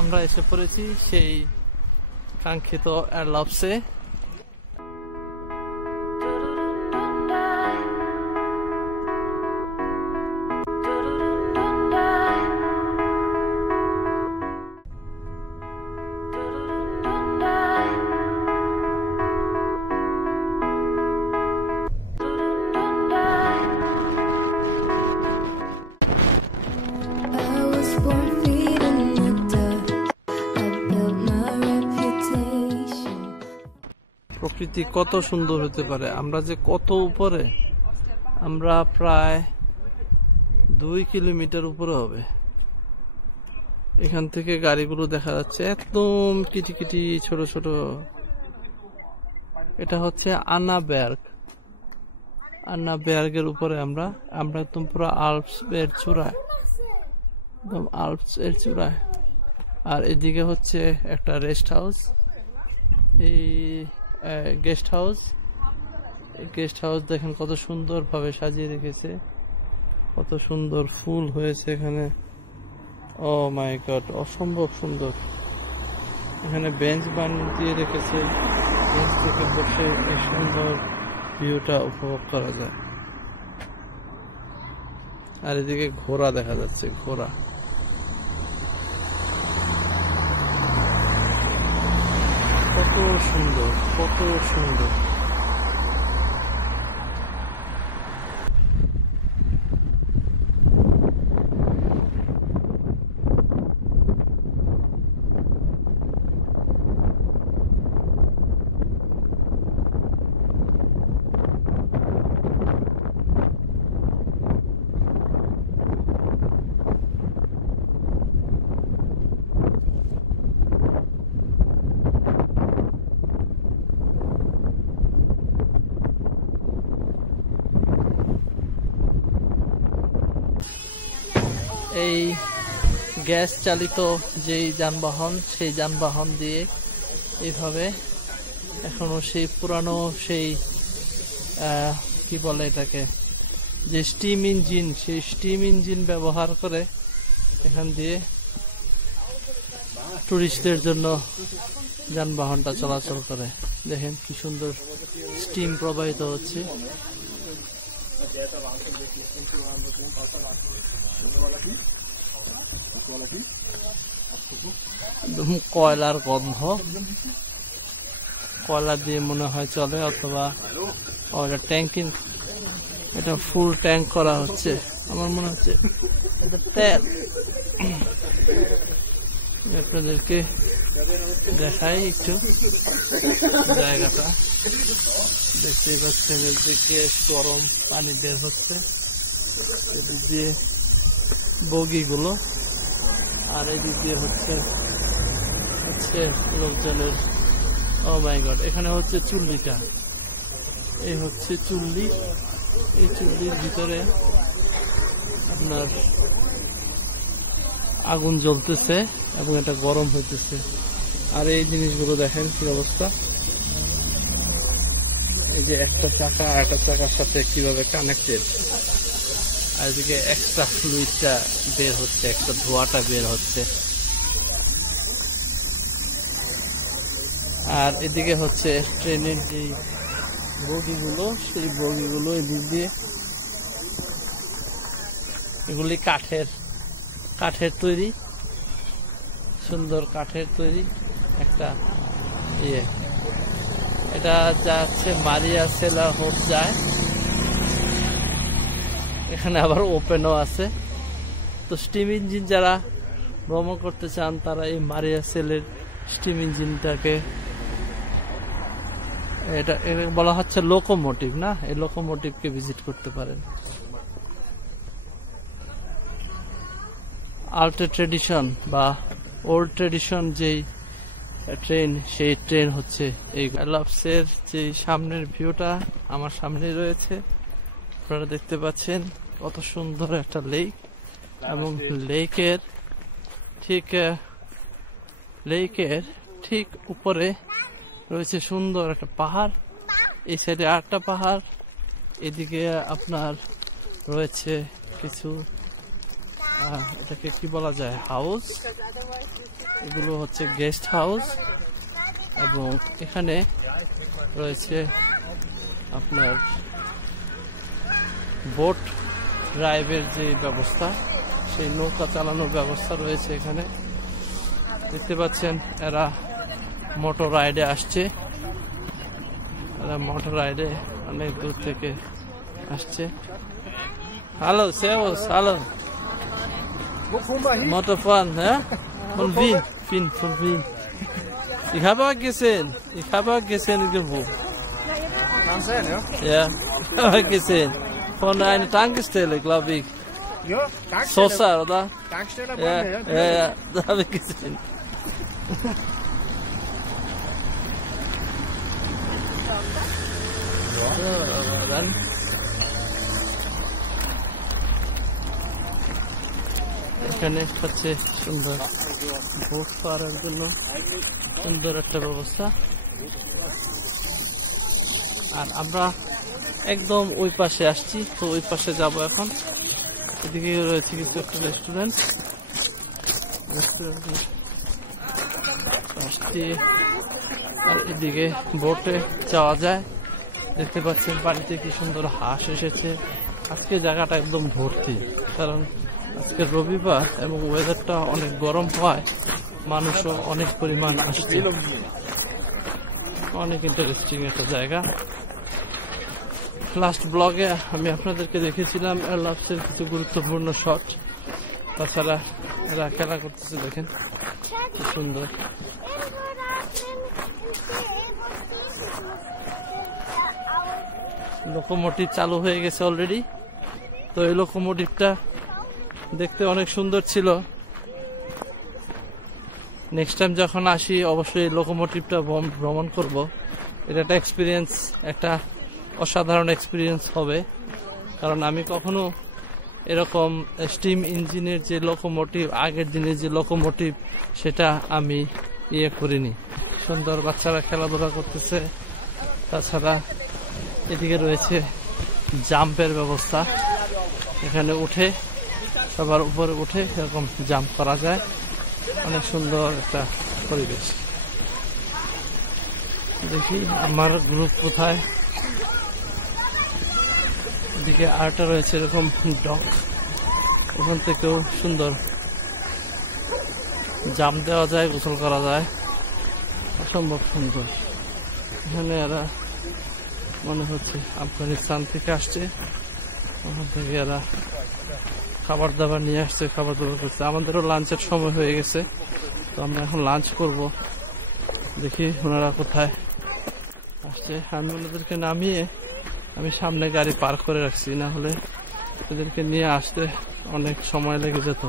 আমরা এসে পড়েছি সেই কাঙ্ক্ষিত এয়ারলাপসে। প্রকৃতি কত সুন্দর হতে পারে, আমরা যে কত উপরে, আমরা প্রায় 2 কিলোমিটার উপরে হবে। এখান থেকে গাড়িগুলো দেখা যাচ্ছে একদম কিটিকিটি ছোট ছোট। এটা হচ্ছে আন্না বেয়ার্গের উপরে আমরা একদম পুরো আল্পস এর চূড়ায়, একদম আল্পস এর চূড়ায়। আর এদিকে হচ্ছে একটা রেস্ট হাউস, এই গেস্ট হাউস দেখেন কত সুন্দর ভাবে সাজিয়ে রেখেছে, কত সুন্দর ফুল হয়েছে এখানে। ও মাই গড, অসম্ভব সুন্দর। এখানে বেঞ্চ বানিয়ে রেখেছে, বেঞ্চ থেকে বসে এই সুন্দর ভিউটা উপভোগ করা যায়। আর এদিকে ঘোড়া দেখা যাচ্ছে, ঘোড়া। কত সুন্দর, কত সুন্দর। এই গ্যাস চালিত যেই যানবাহন, সেই যানবাহন দিয়ে এইভাবে এখনো সেই পুরানো সেই কি বলে এটাকে, যে স্টিম ইঞ্জিন, সেই স্টিম ইঞ্জিন ব্যবহার করে এখান দিয়ে টুরিস্টদের জন্য যানবাহনটা চলাচল করে। দেখেন কি সুন্দর স্টিম প্রবাহিত হচ্ছে। কয়লার গন্ধ, কয়লা দিয়ে মনে হয় চলে, অথবা ট্যাঙ্কিং, এটা ফুল ট্যাঙ্ক করা হচ্ছে আমার মনে হচ্ছে, এটা তেল। আপনাদেরকে দেখাই একটু জায়গাটা, দেখতেই পাচ্ছেন এদিকে গরম পানি বের হচ্ছে, এদিক দিয়ে বগিগুলো, আর এদিক দিয়ে হচ্ছে লোকজনের। ও মাই গড, এখানে হচ্ছে চুল্লিটা, এই হচ্ছে চুল্লি। এই চুল্লির ভিতরে আপনার আগুন জ্বলতেছে এবং এটা গরম হইতেছে। আর এই জিনিসগুলো দেখেন কি অবস্থা, এই যে একটা চাকা আরেকটা চাকার সাথে কিভাবে কানেক্টেড। আর এদিকে এক্সট্রা ফ্লুইডটা বের হচ্ছে, একটা ধোঁয়াটা বের হচ্ছে। আর এদিকে হচ্ছে ট্রেনের যে বগিগুলো, সেই বগিগুলো এদিক দিয়ে, এগুলি কাঠের তৈরি, সুন্দর কাঠের তৈরি একটা ইয়ে। এটা যাচ্ছে মারিয়া সেলা হোপ যায়, এখানে আবার ওপেনও আছে। তো স্টিম ইঞ্জিন যারা ভ্রমণ করতে চান তারা এই মারিয়া সেলের স্টিম ইঞ্জিনটাকে, এটা বলা হচ্ছে লোকোমোটিভ না, এই লোকোমোটিভকে ভিজিট করতে পারেন। আল্টে ট্রেডিশন বা ওল্ড ট্রেডিশন যেই ট্রেন, সেই ট্রেন হচ্ছে এই এয়ারলাপসের যে সামনের ভিউটা আমার সামনে রয়েছে, আপনারা দেখতে পাচ্ছেন কত সুন্দর একটা লেক। এবং লেকের ঠিক উপরে রয়েছে সুন্দর একটা পাহাড়, এই সাইডে আরেকটা পাহাড়, এদিকে আপনার রয়েছে কিছু এটাকে কি বলা যায়, হাউস। এগুলো হচ্ছে গেস্ট হাউস এবং এখানে রয়েছে আপনার বোট ড্রাইভের যে ব্যবস্থা, সেই নৌকা চালানোর ব্যবস্থা রয়েছে এখানে। দেখতে পাচ্ছেন এরা মোটর রাইডে আসছে, এরা মোটর রাইডে অনেক দূর থেকে আসছে। Hallo, servus, hallo. Motorfahren, ja? Von Wien, von Wien. Ich habe auch gesehen irgendwo. Kann sein, ja? Ja, ich habe gesehen. Von einer Tankstelle, glaube ich. Ja, Tankstelle. Sosa, oder? Tankstelle Ja, waren wir, ja, da habe ich gesehen. So, aber dann এখানে হচ্ছে সুন্দর boat পাওয়ার জন্য সুন্দর একটা ব্যবস্থা। আর আমরা একদম ওই পাশে আসছি, তো ওই পাশে যাব এখন। এদিকে রয়েছে কিছু একটা রেস্টুরেন্ট আসছি, আর এদিকে বোটে যাওয়া যায়। দেখতে পাচ্ছেন পানিতে কি সুন্দর হাঁস এসেছে। আজকে জায়গাটা একদম ভর্তি, কারণ আজকে রবিবার এবং ওয়েদারটা অনেক গরম হওয়ায় মানুষও অনেক পরিমাণ আসছে। অনেক ইন্টারেস্টিং একটা জায়গা। লাস্ট ব্লগে আমি আপনাদেরকে দেখেছিলাম এয়ারলাভসের কিছু গুরুত্বপূর্ণ শট। তাছাড়া এরা খেলা করতেছে, দেখেন কি সুন্দর। লোকোমোটিভ চালু হয়ে গেছে অলরেডি। তো এই লোকোমোটিভটা দেখতে অনেক সুন্দর ছিল। নেক্সট টাইম যখন আসি অবশ্যই লোকোমোটিভটা ভ্রমণ করব। এটা একটা এক্সপিরিয়েন্স, একটা অসাধারণ এক্সপিরিয়েন্স হবে, কারণ আমি কখনো এরকম স্টিম ইঞ্জিনের যে লোকোমোটিভ, আগের দিনের যে লোকোমোটিভ, সেটা আমি করিনি। সুন্দর বাচ্চারা খেলাধুলা করতেছে। তাছাড়া এদিকে রয়েছে জাম্পের ব্যবস্থা, এখানে উঠে সবার উপরে উঠে এরকম জাম্প করা যায়। অনেক সুন্দর একটা পরিবেশ। দেখি আমার গ্রুপ কোথায়। এদিকে আরেকটা রয়েছে এরকম ডক, ওখান থেকেও সুন্দর জাম্প দেওয়া যায়, গোসল করা যায়, অসম্ভব সুন্দর। এখানে এরা মনে হচ্ছে আফগানিস্তান থেকে আসছে, ওখান থেকে এরা খাবার দাবার নিয়ে আসছে, খাবার দাবার করছে। আমাদেরও লাঞ্চের সময় হয়ে গেছে, তো আমরা এখন লাঞ্চ করব। দেখি ওনারা কোথায় আসছে। আমি ওনাদেরকে নামিয়ে আমি সামনে গাড়ি পার্ক করে রাখছি, না হলে এদেরকে নিয়ে আসতে অনেক সময় লেগে যেত।